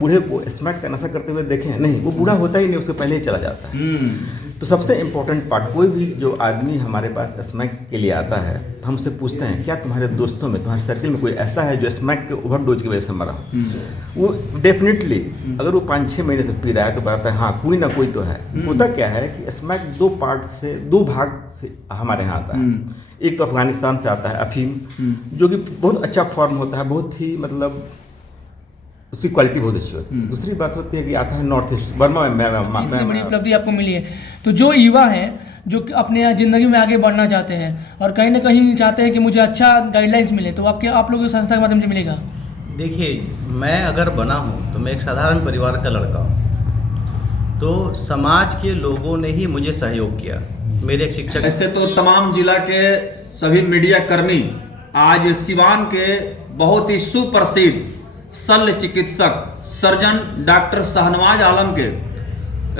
बूढ़े को स्मैक का नशा करते हुए देखें नहीं, वो बूढ़ा होता ही नहीं, उसके पहले ही चला जाता है। तो सबसे इम्पोर्टेंट पार्ट, कोई भी जो आदमी हमारे पास स्मैक के लिए आता है तो हम उससे पूछते हैं क्या तुम्हारे दोस्तों में, तुम्हारे सर्किल में कोई ऐसा है जो स्मैक के ओवरडोज की वजह से मरा हो। वो डेफिनेटली अगर वो 5-6 महीने से पी रहा है तो बताता है हाँ कोई ना कोई तो है। होता क्या है कि स्मैक दो भाग से हमारे यहाँ आता है। एक तो अफगानिस्तान से आता है अफीम, जो कि बहुत अच्छा फॉर्म होता है, बहुत ही मतलब उसकी क्वालिटी बहुत अच्छी होती है। दूसरी बात होती है कि आता है नॉर्थ ईस्ट बर्मा में। इतनी बड़ी उपलब्धि आपको मिली है, तो जो युवा हैं जो अपने ज़िंदगी में आगे बढ़ना चाहते हैं और कहीं ना कहीं चाहते हैं कि मुझे अच्छा गाइडलाइंस मिले, तो आप लोगों की संस्था के माध्यम से मिलेगा। देखिए, मैं अगर बना हूँ तो मैं एक साधारण परिवार का लड़का हूँ, तो समाज के लोगों ने ही मुझे सहयोग किया। मेरे एक शिक्षक, ऐसे तो तमाम जिला के सभी मीडिया कर्मी आज सिवान के बहुत ही सुप्रसिद्ध शल्य चिकित्सक सर्जन डॉक्टर शाहनवाज आलम के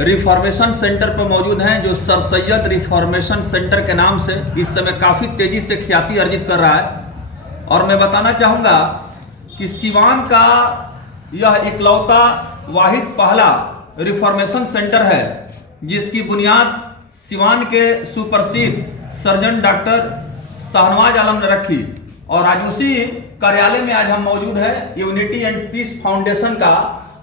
रिफॉर्मेशन सेंटर पर मौजूद हैं, जो सर सैयद रिफॉर्मेशन सेंटर के नाम से इस समय काफ़ी तेज़ी से ख्याति अर्जित कर रहा है। और मैं बताना चाहूँगा कि सिवान का यह इकलौता वाहिद पहला रिफॉर्मेशन सेंटर है जिसकी बुनियाद सिवान के सुप्रसिद्ध सर्जन डॉक्टर शाहनवाज आलम ने रखी। और आज उसी कार्यालय में आज हम मौजूद हैं। यूनिटी एंड पीस फाउंडेशन का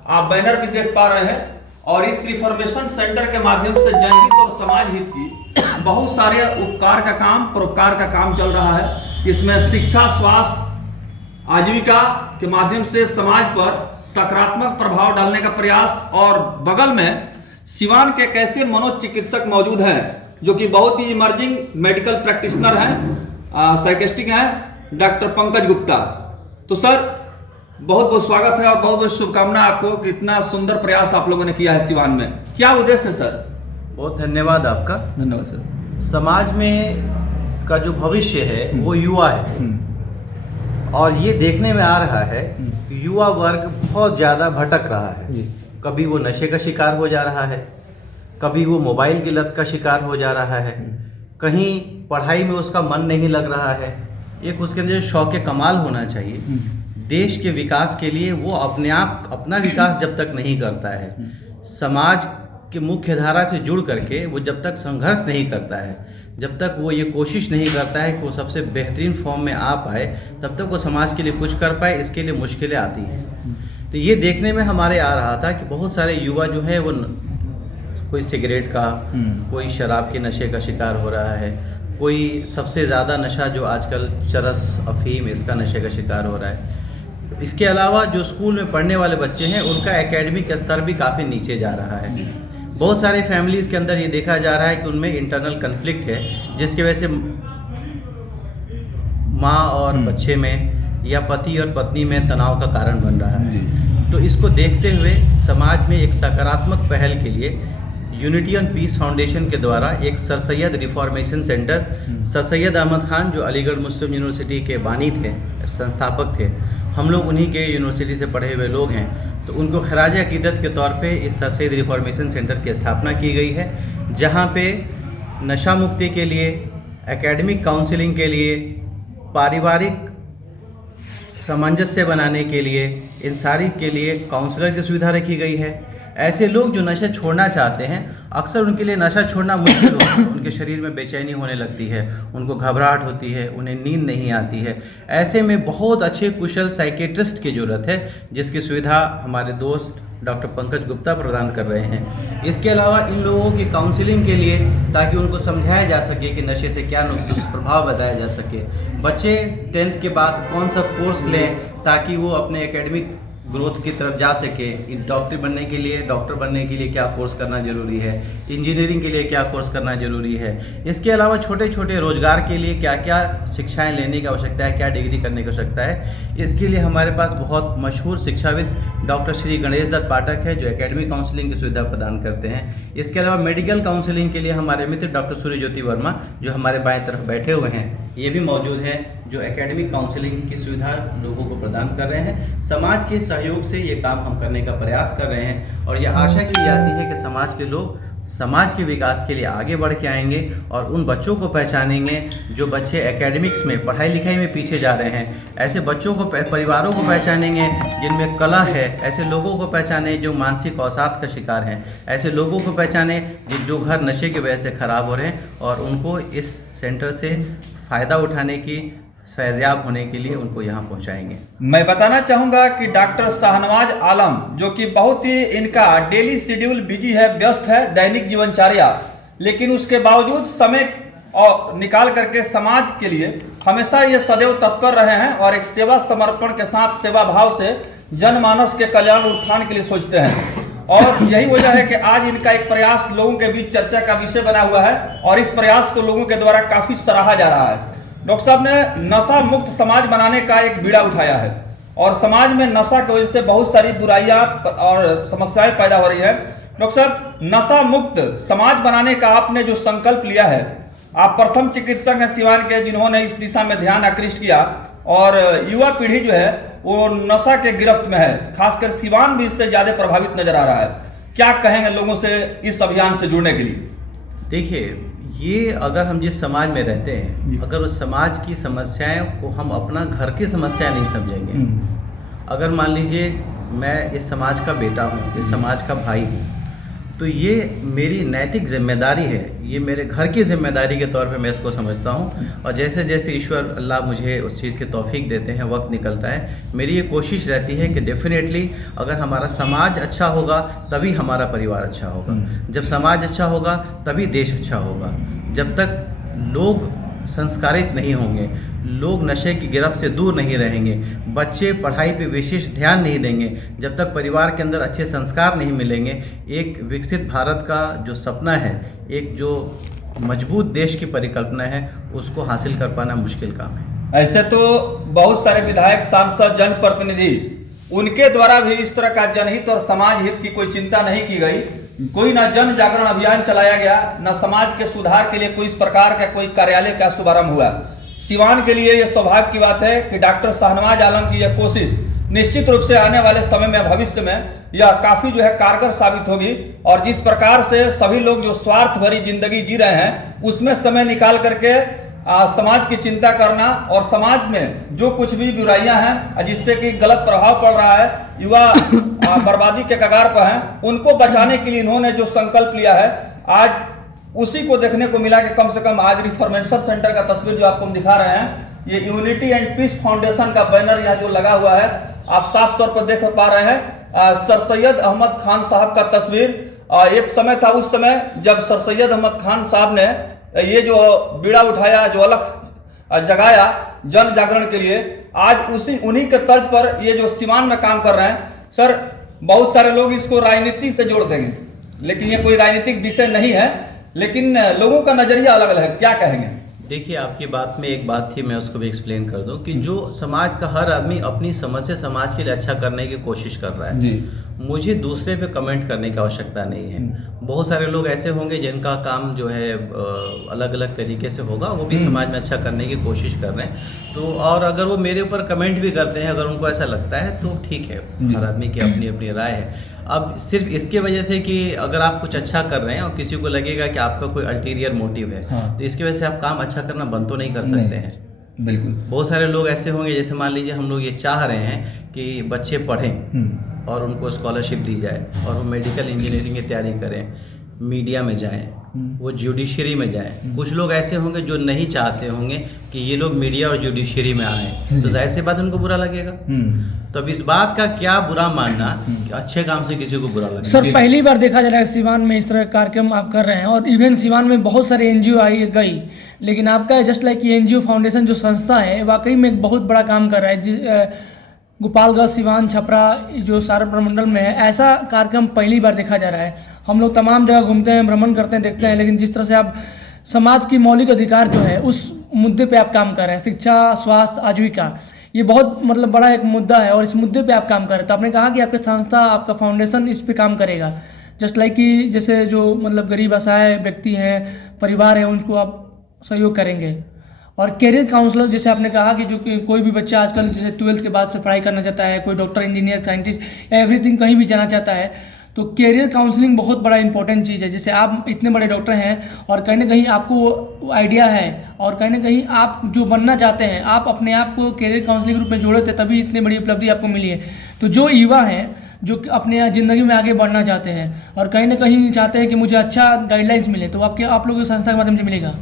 आप बैनर भी देख पा रहे हैं। और इस रिफॉर्मेशन सेंटर के माध्यम से जनहित और समाज हित की बहुत सारे उपकार का काम, परोपकार का काम चल रहा है। इसमें शिक्षा, स्वास्थ्य, आजीविका के माध्यम से समाज पर सकारात्मक प्रभाव डालने का प्रयास। और बगल में सिवान के एक ऐसे मनोचिकित्सक मौजूद हैं जो कि बहुत ही इमर्जिंग मेडिकल प्रैक्टिशनर हैं, साइकियाट्रिस्ट हैं, डॉक्टर पंकज गुप्ता। तो सर बहुत बहुत स्वागत है और बहुत बहुत शुभकामना आपको कि इतना सुंदर प्रयास आप लोगों ने किया है सिवान में। क्या उद्देश्य है सर? बहुत धन्यवाद आपका। धन्यवाद सर। समाज में का जो भविष्य है वो युवा है, और ये देखने में आ रहा है कि युवा वर्ग बहुत ज़्यादा भटक रहा है। कभी वो नशे का शिकार हो जा रहा है, कभी वो मोबाइल की लत का शिकार हो जा रहा है, कहीं पढ़ाई में उसका मन नहीं लग रहा है। एक उसके अंदर शौक कमाल होना चाहिए। देश के विकास के लिए वो अपना विकास जब तक नहीं करता है, समाज के मुख्य धारा से जुड़ करके वो जब तक संघर्ष नहीं करता है, जब तक वो ये कोशिश नहीं करता है कि वो सबसे बेहतरीन फॉर्म में आ पाए, तब तक वो समाज के लिए कुछ कर पाए। इसके लिए मुश्किलें आती हैं। तो ये देखने में हमारे आ रहा था कि बहुत सारे युवा जो है वो कोई सिगरेट का, कोई शराब के नशे का शिकार हो रहा है, कोई सबसे ज़्यादा नशा जो आजकल चरस, अफीम, इसका नशे का शिकार हो रहा है। इसके अलावा जो स्कूल में पढ़ने वाले बच्चे हैं उनका एकेडमिक स्तर भी काफ़ी नीचे जा रहा है। बहुत सारे फैमिलीज़ के अंदर ये देखा जा रहा है कि उनमें इंटरनल कन्फ्लिक्ट है, जिसकी वजह से माँ और बच्चे में या पति और पत्नी में तनाव का कारण बन रहा है। तो इसको देखते हुए समाज में एक सकारात्मक पहल के लिए यूनिटी एंड पीस फाउंडेशन के द्वारा एक sir Syed reformation centre, sir Syed Ahmad Khan जो अलीगढ़ मुस्लिम यूनिवर्सिटी के बानी थे, संस्थापक थे, हम लोग उन्हीं के यूनिवर्सिटी से पढ़े हुए लोग हैं, तो उनको खराज अकीदत के तौर पे इस सर सैयद रिफॉर्मेशन सेंटर की स्थापना की गई है, जहाँ पे नशा मुक्ति के लिए, एकेडमिक काउंसलिंग के लिए, पारिवारिक सामंजस्य बनाने के लिए, इन सारी के लिए काउंसलर की सुविधा रखी गई है। ऐसे लोग जो नशा छोड़ना चाहते हैं, अक्सर उनके लिए नशा छोड़ना मुश्किल होता है। उनके शरीर में बेचैनी होने लगती है, उनको घबराहट होती है, उन्हें नींद नहीं आती है। ऐसे में बहुत अच्छे कुशल साइकियाट्रिस्ट की ज़रूरत है, जिसकी सुविधा हमारे दोस्त डॉक्टर पंकज गुप्ता प्रदान कर रहे हैं। इसके अलावा इन लोगों की काउंसलिंग के लिए, ताकि उनको समझाया जा सके कि नशे से क्या दुष्प्रभाव बताया जा सके, बच्चे 10th के बाद कौन सा कोर्स लें ताकि वो अपने एकेडमिक ग्रोथ की तरफ जा सके। डॉक्टर बनने के लिए क्या कोर्स करना ज़रूरी है, इंजीनियरिंग के लिए क्या कोर्स करना ज़रूरी है। इसके अलावा छोटे छोटे रोजगार के लिए क्या क्या शिक्षाएं लेने की आवश्यकता है, क्या डिग्री करने की आवश्यकता है। इसके लिए हमारे पास बहुत मशहूर शिक्षाविद डॉक्टर श्री गणेश दत्त पाठक है, जो एकेडमिक काउंसलिंग की सुविधा प्रदान करते हैं। इसके अलावा मेडिकल काउंसलिंग के लिए हमारे मित्र डॉक्टर सूर्य ज्योति वर्मा, जो हमारे बाएं तरफ बैठे हुए हैं, ये भी मौजूद हैं, जो एकेडमिक काउंसलिंग की सुविधा लोगों को प्रदान कर रहे हैं। समाज के सहयोग से ये काम हम करने का प्रयास कर रहे हैं, और यह आशा की जाती है कि समाज के लोग समाज के विकास के लिए आगे बढ़ के आएंगे और उन बच्चों को पहचानेंगे जो बच्चे एकेडमिक्स में पढ़ाई लिखाई में पीछे जा रहे हैं। ऐसे बच्चों को परिवारों को पहचानेंगे जिनमें कला है, ऐसे लोगों को पहचाने जो मानसिक अवसाद का शिकार हैं, ऐसे लोगों को पहचाने जो घर नशे की वजह से ख़राब हो रहे हैं और उनको इस सेंटर से फ़ायदा उठाने की, फैज़याब होने के लिए उनको यहाँ पहुँचाएंगे। मैं बताना चाहूँगा कि डॉक्टर शाहनवाज आलम जो कि बहुत ही इनका डेली शेड्यूल बिजी है, व्यस्त है, दैनिक जीवनचर्या, लेकिन उसके बावजूद समय और निकाल करके समाज के लिए हमेशा ये सदैव तत्पर रहे हैं और एक सेवा समर्पण के साथ, सेवा भाव से जनमानस के कल्याण उत्थान के लिए सोचते हैं। और यही वजह है कि आज इनका एक प्रयास लोगों के बीच चर्चा का विषय बना हुआ है और इस प्रयास को लोगों के द्वारा काफ़ी सराहा जा रहा है। डॉक्टर साहब ने नशा मुक्त समाज बनाने का एक बीड़ा उठाया है और समाज में नशा की वजह से बहुत सारी बुराइयां और समस्याएं पैदा हो रही है। डॉक्टर साहब, नशा मुक्त समाज बनाने का आपने जो संकल्प लिया है, आप प्रथम चिकित्सक हैं सिवान के जिन्होंने इस दिशा में ध्यान आकृष्ट किया और युवा पीढ़ी जो है वो नशा के गिरफ्त में है, खासकर सिवान भी इससे ज़्यादा प्रभावित नजर आ रहा है। क्या कहेंगे लोगों से इस अभियान से जुड़ने के लिए? देखिए, ये अगर हम जिस समाज में रहते हैं, अगर उस समाज की समस्याएं को हम अपना घर की समस्या नहीं समझेंगे, अगर मान लीजिए मैं इस समाज का बेटा हूँ, इस समाज का भाई हूँ, तो ये मेरी नैतिक जिम्मेदारी है, ये मेरे घर की जिम्मेदारी के तौर पे मैं इसको समझता हूँ। और जैसे जैसे ईश्वर अल्लाह मुझे उस चीज़ की तौफीक देते हैं, वक्त निकलता है, मेरी ये कोशिश रहती है कि डेफिनेटली अगर हमारा समाज अच्छा होगा तभी हमारा परिवार अच्छा होगा, जब समाज अच्छा होगा तभी देश अच्छा होगा। जब तक लोग संस्कारित नहीं होंगे, लोग नशे की गिरफ्त से दूर नहीं रहेंगे, बच्चे पढ़ाई पे विशेष ध्यान नहीं देंगे, जब तक परिवार के अंदर अच्छे संस्कार नहीं मिलेंगे, एक विकसित भारत का जो सपना है, एक जो मजबूत देश की परिकल्पना है, उसको हासिल कर पाना मुश्किल काम है। ऐसे तो बहुत सारे विधायक, सांसद, जनप्रतिनिधि, उनके द्वारा भी इस तरह का जनहित और समाज हित की कोई चिंता नहीं की गई, कोई ना जन जागरण अभियान चलाया गया, ना समाज के सुधार के लिए कोई इस प्रकार का कोई कार्यालय का शुभारंभ हुआ। सिवान के लिए यह सौभाग्य की बात है कि डॉक्टर शाहनवाज आलम की यह कोशिश निश्चित रूप से आने वाले समय में, भविष्य में यह काफ़ी जो है कारगर साबित होगी। और जिस प्रकार से सभी लोग जो स्वार्थ भरी जिंदगी जी रहे हैं, उसमें समय निकाल करके समाज की चिंता करना और समाज में जो कुछ भी बुराइयां हैं जिससे कि गलत प्रभाव पड़ रहा है, युवा बर्बादी के कगार पर हैं, उनको बचाने के लिए इन्होंने जो संकल्प लिया है, आज उसी को देखने को मिला कि कम से कम आज रिफॉर्मेशन सेंटर का तस्वीर जो आपको हम दिखा रहे हैं, ये यूनिटी एंड पीस फाउंडेशन का बैनर यहाँ जो लगा हुआ है, आप साफ तौर पर देख पा रहे हैं। सर सैयद अहमद खान साहब का तस्वीर, एक समय था उस समय जब सर सैयद अहमद खान साहब ने ये जो बीड़ा उठाया, जो अलख जगाया जन जागरण के लिए, आज उन्हीं के तर्ज पर ये जो सिवान में काम कर रहे हैं। सर, बहुत सारे लोग इसको राजनीति से जोड़ देंगे, लेकिन ये कोई राजनीतिक विषय नहीं है, लेकिन लोगों का नजरिया अलग अलग है, क्या कहेंगे? देखिए, आपकी बात में एक बात थी, मैं उसको भी एक्सप्लेन कर दूं कि जो समाज का हर आदमी अपनी समझ से समाज के लिए अच्छा करने की कोशिश कर रहा है जी। मुझे दूसरे पे कमेंट करने की आवश्यकता नहीं है। बहुत सारे लोग ऐसे होंगे जिनका काम जो है अलग अलग तरीके से होगा, वो भी समाज में अच्छा करने की कोशिश कर रहे हैं। तो और अगर वो मेरे ऊपर कमेंट भी करते हैं, अगर उनको ऐसा लगता है तो ठीक है, हर आदमी की अपनी अपनी राय है। अब सिर्फ इसके वजह से कि अगर आप कुछ अच्छा कर रहे हैं और किसी को लगेगा कि आपका कोई अल्टीरियर मोटिव है, तो इसकी वजह से आप काम अच्छा करना बंद तो नहीं कर सकते हैं। बिल्कुल। बहुत सारे लोग ऐसे होंगे, जैसे मान लीजिए हम लोग ये चाह रहे हैं कि बच्चे पढ़ें और उनको स्कॉलरशिप दी जाए और वो मेडिकल इंजीनियरिंग की तैयारी करें, मीडिया में जाएं, वो जुडिशरी में जाएं। कुछ लोग ऐसे होंगे जो नहीं चाहते होंगे कि ये लोग मीडिया और जुडिशरी में आएँ, तो जाहिर सी बात उनको बुरा लगेगा। तो अब इस बात का क्या बुरा मानना कि अच्छे काम से किसी को बुरा लगेगा। सर, पहली बार देखा जा रहा है सिवान में इस तरह का कार्यक्रम आप कर रहे हैं, और इवन सिवान में बहुत सारे NGO आई गई, लेकिन आपका जस्ट लाइक ये NGO फाउंडेशन जो संस्था है, वाकई में एक बहुत बड़ा काम कर रहा है। गोपालगंज, सिवान, छपरा जो सारण प्रमंडल में है, ऐसा कार्यक्रम पहली बार देखा जा रहा है। हम लोग तमाम जगह घूमते हैं, भ्रमण करते हैं, देखते हैं, लेकिन जिस तरह से आप समाज की मौलिक अधिकार जो है उस मुद्दे पे आप काम कर रहे हैं, शिक्षा, स्वास्थ्य, आजीविका, ये बहुत मतलब बड़ा एक मुद्दा है और इस मुद्दे पे आप काम कर रहे हैं। तो आपने कहा कि आपकी संस्था, आपका फाउंडेशन इस पे काम करेगा, जस्ट लाइक कि जैसे जो मतलब गरीब असहाय व्यक्ति हैं, परिवार हैं, उनको आप सहयोग करेंगे। और कैरियर काउंसलर, जैसे आपने कहा कि जो कि कोई भी बच्चा आजकल जैसे 12th के बाद से पढ़ाई करना चाहता है, कोई डॉक्टर, इंजीनियर, साइंटिस्ट, एवरीथिंग कहीं भी जाना चाहता है, तो कैरियर काउंसलिंग बहुत बड़ा इंपॉर्टेंट चीज़ है। जैसे आप इतने बड़े डॉक्टर हैं और कहीं ना कहीं आपको आइडिया है और कहीं ना कहीं आप जो बनना चाहते हैं, आप अपने आप को कैरियर काउंसलिंग ग्रुप में जोड़े थे, तभी इतनी बड़ी उपलब्धि आपको मिली है। तो जो युवा हैं जो अपने ज़िंदगी में आगे बढ़ना चाहते हैं और कहीं ना कहीं चाहते हैं कि मुझे अच्छा गाइडलाइंस मिले, तो आप लोगों की संस्था के माध्यम से मिलेगा।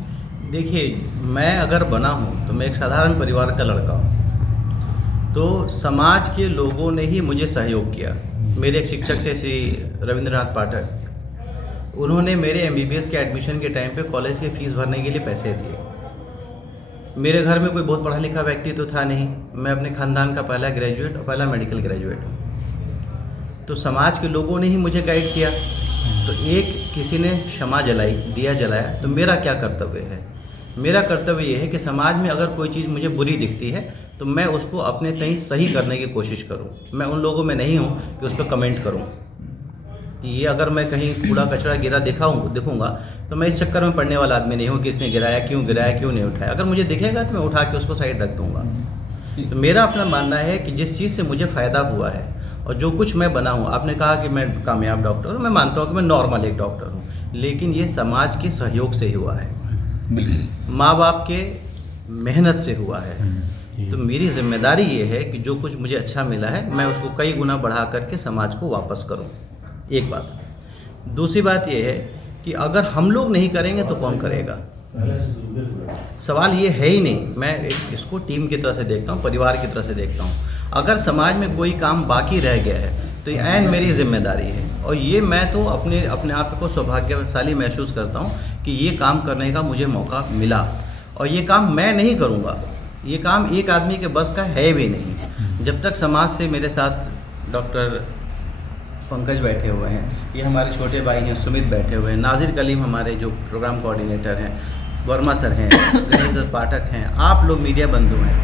देखिए, मैं अगर बना हूँ तो मैं एक साधारण परिवार का लड़का हूँ, तो समाज के लोगों ने ही मुझे सहयोग किया। मेरे एक शिक्षक थे श्री रविंद्रनाथ पाठक, उन्होंने मेरे MBBS के एडमिशन के टाइम पे कॉलेज की फ़ीस भरने के लिए पैसे दिए। मेरे घर में कोई बहुत पढ़ा लिखा व्यक्ति तो था नहीं, मैं अपने ख़ानदान का पहला ग्रेजुएट और पहला मेडिकल ग्रेजुएट हूँ। तो समाज के लोगों ने ही मुझे गाइड किया। तो एक किसी ने क्षमा जलाई, दिया जलाया, तो मेरा क्या कर्तव्य है? मेरा कर्तव्य ये है कि समाज में अगर कोई चीज़ मुझे बुरी दिखती है तो मैं उसको अपने तहीं सही करने की कोशिश करूं। मैं उन लोगों में नहीं हूं कि उस पर कमेंट करूं। ये अगर मैं कहीं कूड़ा कचरा गिरा दिखूंगा तो मैं इस चक्कर में पड़ने वाला आदमी नहीं हूं कि इसने गिराया, क्यों नहीं उठाया। अगर मुझे दिखेगा तो मैं उठा के उसको साइड रख दूंगा। तो मेरा अपना मानना है कि जिस चीज़ से मुझे फ़ायदा हुआ है और जो कुछ मैं बना हूँ, आपने कहा कि मैं कामयाब डॉक्टर हूँ, मैं मानता हूँ कि मैं नॉर्मल एक डॉक्टर हूँ, लेकिन ये समाज के सहयोग से ही हुआ है, माँ बाप के मेहनत से हुआ है। तो मेरी जिम्मेदारी ये है कि जो कुछ मुझे अच्छा मिला है मैं उसको कई गुना बढ़ा करके समाज को वापस करूं। एक बात। दूसरी बात ये है कि अगर हम लोग नहीं करेंगे तो कौन करेगा? सवाल ये है ही नहीं। मैं इसको टीम की तरह से देखता हूँ, परिवार की तरह से देखता हूँ। अगर समाज में कोई काम बाकी रह गया है तो ये ऐन मेरी जिम्मेदारी है, और ये मैं तो अपने आप को सौभाग्यशाली महसूस करता हूँ कि ये काम करने का मुझे मौका मिला। और ये काम मैं नहीं करूँगा, ये काम एक आदमी के बस का है भी नहीं। जब तक समाज से मेरे साथ डॉक्टर पंकज बैठे हुए हैं, ये हमारे छोटे भाई हैं सुमित बैठे हुए हैं, नाजिर कलीम हमारे जो प्रोग्राम कोऑर्डिनेटर हैं, वर्मा सर हैं, गणेश पाठक हैं, आप लोग मीडिया बंधु हैं,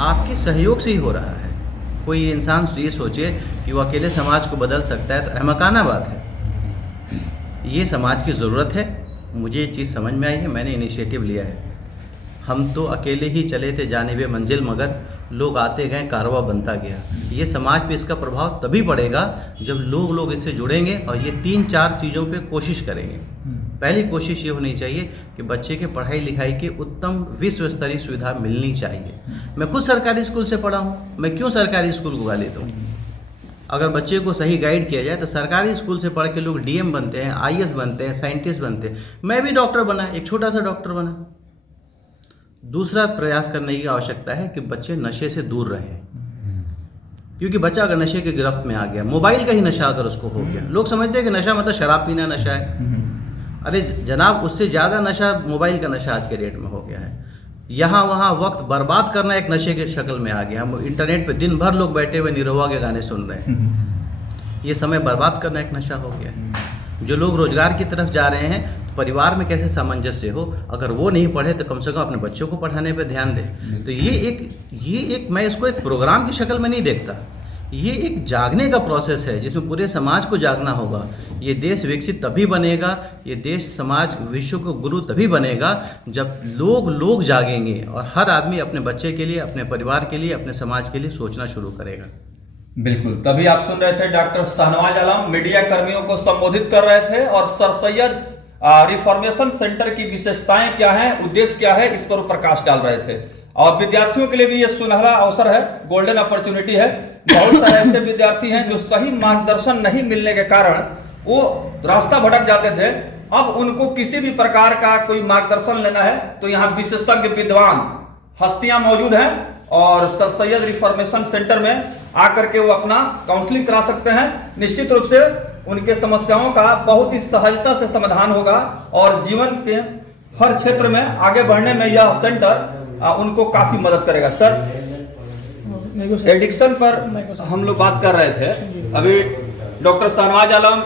आपके सहयोग से ही हो रहा है। कोई इंसान ये सोचे कि वो अकेले समाज को बदल सकता है तो अहमकाना बात है। ये समाज की ज़रूरत है। मुझे ये चीज़ समझ में आई है, मैंने इनिशिएटिव लिया है। हम तो अकेले ही चले थे जानिबे मंजिल, मगर लोग आते गए, कारवा बनता गया। ये समाज पे इसका प्रभाव तभी पड़ेगा जब लोग इससे जुड़ेंगे और ये 3-4 चीज़ों पे कोशिश करेंगे। पहली कोशिश ये होनी चाहिए कि बच्चे के पढ़ाई लिखाई की उत्तम विश्व स्तरीय सुविधा मिलनी चाहिए। मैं खुद सरकारी स्कूल से पढ़ा हूँ, मैं क्यों सरकारी स्कूल को गाली दूँ? अगर बच्चे को सही गाइड किया जाए तो सरकारी स्कूल से पढ़ के लोग DM बनते हैं, IAS बनते हैं, साइंटिस्ट बनते हैं। मैं भी डॉक्टर बना, एक छोटा सा डॉक्टर बना। दूसरा प्रयास करने की आवश्यकता है कि बच्चे नशे से दूर रहें, क्योंकि बच्चा अगर नशे के गिरफ्त में आ गया, मोबाइल का ही नशा अगर उसको हो गया, लोग समझते हैं कि नशा मतलब शराब पीना नशा है। अरे जनाब, उससे ज़्यादा नशा मोबाइल का नशा आज के डेट में हो गया है। यहाँ वहाँ वक्त बर्बाद करना एक नशे के शक्ल में आ गया। हम इंटरनेट पे दिन भर लोग बैठे हुए निरहुआ के गाने सुन रहे हैं। ये समय बर्बाद करना एक नशा हो गया है। जो लोग रोजगार की तरफ जा रहे हैं, तो परिवार में कैसे सामंजस्य हो, अगर वो नहीं पढ़े तो कम से कम अपने बच्चों को पढ़ाने पे ध्यान दें। तो ये एक मैं इसको एक प्रोग्राम की शक्ल में नहीं देखता, ये एक जागने का प्रोसेस है जिसमें पूरे समाज को जागना होगा। ये देश विकसित तभी बनेगा, ये देश समाज विश्व को गुरु तभी बनेगा जब लोग जागेंगे और हर आदमी अपने बच्चे के लिए, अपने परिवार के लिए, अपने समाज के लिए सोचना शुरू करेगा। बिल्कुल। तभी आप सुन रहे थे डॉक्टर शाहनवाज आलम मीडिया कर्मियों को संबोधित कर रहे थे और सर सैयद रिफॉर्मेशन सेंटर की विशेषताएं क्या हैं, उद्देश्य क्या है, इस पर प्रकाश डाल रहे थे। और विद्यार्थियों के लिए भी ये सुनहरा अवसर है, गोल्डन अपॉर्चुनिटी है। बहुत सारे ऐसे विद्यार्थी हैं जो सही मार्गदर्शन नहीं मिलने के कारण वो रास्ता भटक जाते थे। अब उनको किसी भी प्रकार का कोई मार्गदर्शन लेना है तो यहाँ विशेषज्ञ विद्वान हस्तियां मौजूद हैं और सर सैयद रिफॉर्मेशन सेंटर में आकर के वो अपना काउंसलिंग करा सकते हैं। निश्चित रूप से उनके समस्याओं का बहुत ही सहजता से समाधान होगा और जीवन के हर क्षेत्र में आगे बढ़ने में यह सेंटर उनको काफी मदद करेगा। सर, एडिक्शन पर हम लोग बात कर रहे थे, अभी डॉक्टर शाहनवाज आलम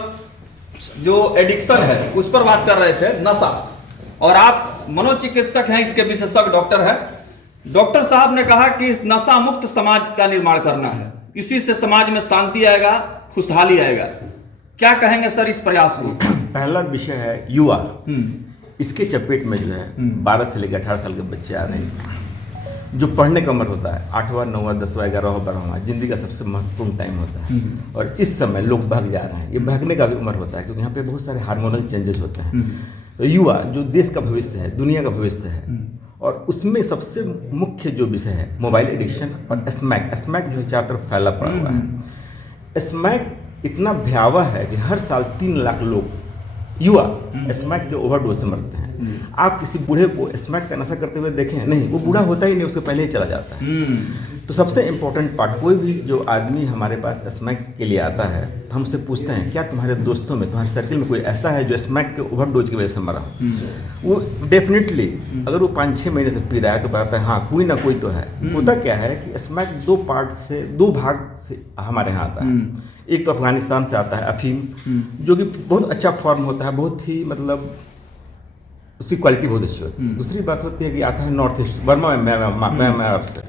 जो एडिक्शन है उस पर बात कर रहे थे, नशा, और आप मनोचिकित्सक हैं, इसके विशेषज्ञ डॉक्टर हैं। डॉक्टर साहब ने कहा कि नशा मुक्त समाज का निर्माण करना है, इसी से समाज में शांति आएगा, खुशहाली आएगा। क्या कहेंगे सर इस प्रयास को? पहला विषय है युवा। इसके चपेट में जो है 12 से लेकर 18 साल के बच्चे आ रहे हैं। जो पढ़ने का उम्र होता है 8वां 9वां 10वां 11वां 12वां ज़िंदगी का सबसे महत्वपूर्ण टाइम होता है। और इस समय लोग भाग जा रहे हैं, ये भागने का भी उम्र होता है क्योंकि यहाँ पे बहुत सारे हार्मोनल चेंजेस होते हैं। तो युवा जो देश का भविष्य है, दुनिया का भविष्य है, और उसमें सबसे मुख्य जो विषय है मोबाइल एडिक्शन और स्मैक जो है चारों तरफ फैला पड़ा हुआ है। स्मैक इतना भयावह है कि हर साल 3 लाख लोग युवा स्मैक के ओवरडोज से मरते हैं। आप किसी बूढ़े को स्मैक का नशा करते हुए देखें नहीं, वो बूढ़ा होता ही नहीं, उसके पहले ही चला जाता है। तो सबसे इम्पोर्टेंट पार्ट, कोई भी जो आदमी हमारे पास स्मैक के लिए आता है तो हमसे पूछते हैं क्या तुम्हारे दोस्तों में, तुम्हारे सर्किल में कोई ऐसा है जो स्मैक के ओवरडोज की वजह से मरा हो। वो डेफिनेटली अगर वो 5-6 महीने से पी रहा है तो बताता है हाँ कोई ना कोई तो है। होता क्या है कि स्मैक 2 भाग से हमारे यहाँ आता है। एक तो अफगानिस्तान से आता है अफीम, जो कि बहुत अच्छा फॉर्म होता है, बहुत ही मतलब उसकी क्वालिटी बहुत अच्छी होती है। दूसरी बात होती है कि आता है नॉर्थ ईस्ट बर्मा म्यांमार से।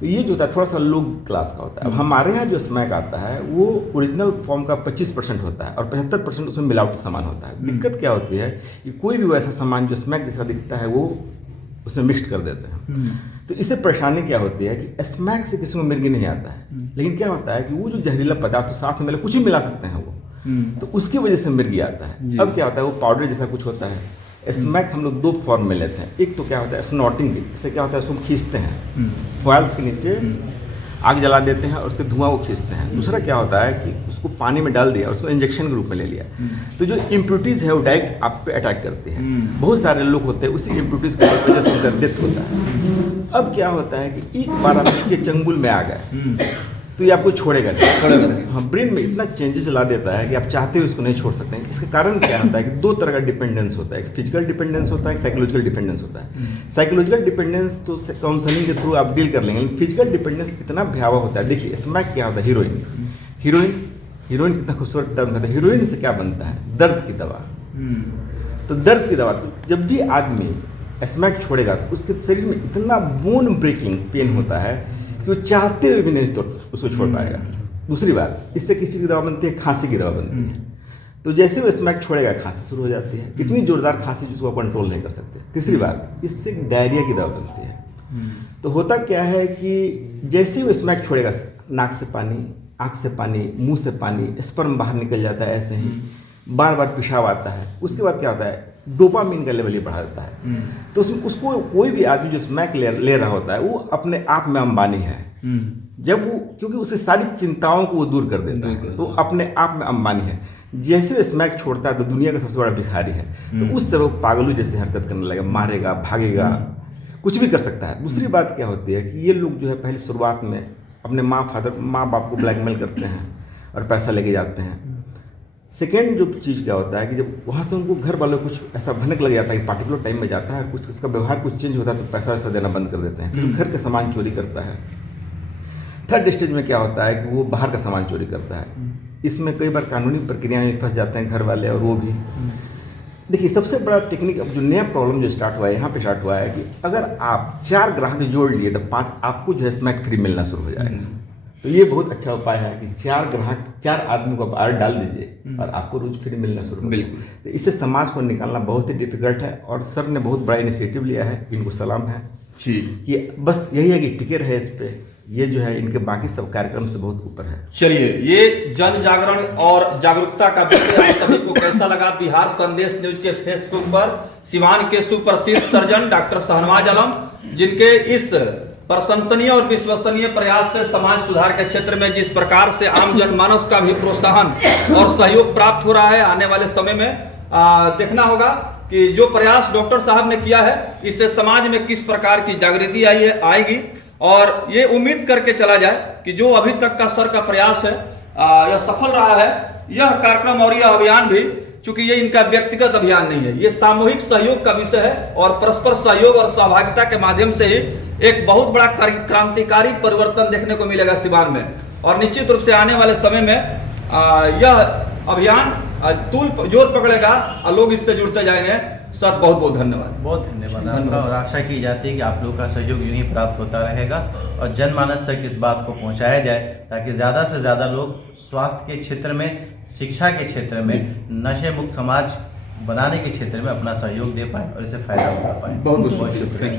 तो ये जो होता है थोड़ा सा लो क्लास का होता है। अब हमारे यहाँ जो स्मैक आता है वो ओरिजिनल फॉर्म का 25% होता है और 75% उसमें मिलावटी सामान होता है। दिक्कत क्या होती है कि कोई भी वैसा सामान जो स्मैक जैसा दिखता है वो उसमें मिक्स कर देते हैं। तो इससे परेशानी क्या होती है कि स्मैक से किसी को मिर्गी नहीं आता है, लेकिन क्या होता है कि वो जो जहरीला पदार्थ साथ में मिला कुछ भी मिला सकते हैं वो, तो उसकी वजह से मिर्गी आता है। अब क्या होता है वो पाउडर जैसा कुछ होता है। स्मैक हम लोग 2 फॉर्म में लेते हैं। एक तो क्या होता है स्नॉटिंग, इससे क्या होता है उसको खींचते हैं, फॉइल्स के नीचे आग जला देते हैं और उसके धुआं को खींचते हैं। दूसरा क्या होता है कि उसको पानी में डाल दिया और उसको इंजेक्शन के रूप में ले लिया, तो जो इम्प्यूरिटीज़ है वो डायरेक्ट आप पे अटैक करती है। बहुत सारे लोग होते हैं उसी इम्प्यूरिटीज़ की वजह से उनका डेथ होता है। अब क्या होता है कि एक बार आप इसके चंगुल में आ गए तो ये आपको छोड़ेगा नहीं। हाँ, ब्रेन में इतना चेंजेस ला देता है कि आप चाहते हो इसको नहीं छोड़ सकते हैं। इसका कारण क्या होता है कि 2 तरह का डिपेंडेंस होता है, एक फिजिकल डिपेंडेंस होता है, एक साइकोलॉजिकल डिपेंडेंस होता है। साइकोलॉजिकल डिपेंडेंस तो काउंसलिंग के थ्रू आप डील कर लेंगे, लेकिन फिजिकल डिपेंडेंस इतना भयावह होता है। देखिए स्मैक क्या होता है, हीरोइन कितना खूबसूरत टर्म है। हीरोइन से क्या बनता है, दर्द की दवा। तो दर्द की दवा, तो जब भी आदमी स्मैक छोड़ेगा तो उसके शरीर में इतना बोन ब्रेकिंग पेन होता है कि वो चाहते हुए भी नहीं तो उसको छोड़ पाएगा। दूसरी बात, इससे किसी की दवा बनती है, खांसी की दवा बनती है। तो जैसे वो स्मैक छोड़ेगा खांसी शुरू हो जाती है, इतनी जोरदार खांसी जिसको कंट्रोल नहीं कर सकते। तीसरी बात, इससे डायरिया की दवा बनती है। तो होता क्या है कि जैसे वो स्मैक छोड़ेगा नाक से पानी, आँख से पानी, मुंह से पानी, स्पर्म बाहर निकल जाता है, ऐसे ही बार बार पेशाब आता है। उसके बाद क्या होता है, डोपामिन का लेवल ये बढ़ा देता है। तो उसको कोई भी आदमी जो स्मैक ले रहा होता है वो अपने आप में अंबानी है। जब वो, क्योंकि उससे सारी चिंताओं को वो दूर कर देता है, तो अपने आप में अंबानी है। जैसे वो स्मैक छोड़ता है तो दुनिया का सबसे बड़ा भिखारी है। तो उस तरह पागलों जैसे हरकत करने लगेगा, मारेगा, भागेगा, कुछ भी कर सकता है। दूसरी बात क्या होती है कि ये लोग जो है पहले शुरुआत में अपने माँ बाप को ब्लैकमेल करते हैं और पैसा लेके जाते हैं। सेकेंड जो चीज़ क्या होता है कि जब वहाँ से उनको घर वालों कुछ ऐसा भनक लग जाता है कि पार्टिकुलर टाइम में जाता है, कुछ उसका व्यवहार कुछ चेंज होता है तो पैसा वैसा देना बंद कर देते हैं, क्योंकि घर का सामान चोरी करता है। थर्ड स्टेज में क्या होता है कि वो बाहर का सामान चोरी करता है। इसमें कई बार कानूनी प्रक्रिया में फंस जाते हैं घर वाले, और वो भी देखिए सबसे बड़ा टेक्निक, अब जो नया प्रॉब्लम जो स्टार्ट हुआ है यहाँ पे स्टार्ट हुआ है कि अगर आप 4 ग्राहक जोड़ लिए तो 5 आपको जो है स्मैक फ्री मिलना शुरू हो जाएगा। तो ये बहुत अच्छा उपाय है कि 4 आदमी को आप आर्डर डाल दीजिए और आपको रोज फ्री मिलना शुरू हो जाएगा। तो इससे समाज को निकालना बहुत ही डिफिकल्ट है, और सर ने बहुत बड़ा इनिशिएटिव लिया है, इनको सलाम है कि बस यही है कि टिके रहे इस पे। ये जो है इनके बाकी सब कार्यक्रम से बहुत ऊपर है। चलिए, ये जन जागरण और जागरूकता का विषय आप सभी को कैसा लगा? बिहार संदेश न्यूज के फेसबुक पर सिवान के सुप्रसिद्ध सर्जन डॉक्टर शहनवाज आलम, जिनके इस प्रशंसनीय और विश्वसनीय प्रयास से समाज सुधार के क्षेत्र में जिस प्रकार से आम जनमानस का भी प्रोत्साहन और सहयोग प्राप्त हो रहा है, आने वाले समय में देखना होगा कि जो प्रयास डॉक्टर साहब ने किया है इससे समाज में किस प्रकार की जागृति आएगी। और ये उम्मीद करके चला जाए कि जो अभी तक का सर का प्रयास है यह सफल रहा है। यह कार्यक्रम और यह अभियान भी, चूंकि ये इनका व्यक्तिगत अभियान नहीं है, ये सामूहिक सहयोग का विषय है, और परस्पर सहयोग और सहभागिता के माध्यम से ही एक बहुत बड़ा क्रांतिकारी परिवर्तन देखने को मिलेगा सिवान में। और निश्चित रूप से आने वाले समय में यह अभियान तूल जोर पकड़ेगा और लोग इससे जुड़ते जाएंगे। सर बहुत बहुत धन्यवाद। बहुत धन्यवाद आपका, और आशा की जाती है कि आप लोगों का सहयोग यूं ही प्राप्त होता रहेगा और जनमानस तक इस बात को पहुंचाया जाए, ताकि ज़्यादा से ज़्यादा लोग स्वास्थ्य के क्षेत्र में, शिक्षा के क्षेत्र में, नशे मुक्त समाज बनाने के क्षेत्र में अपना सहयोग दे पाएँ और इसे फायदा उठा पाएँ। बहुत बहुत शुक्रिया।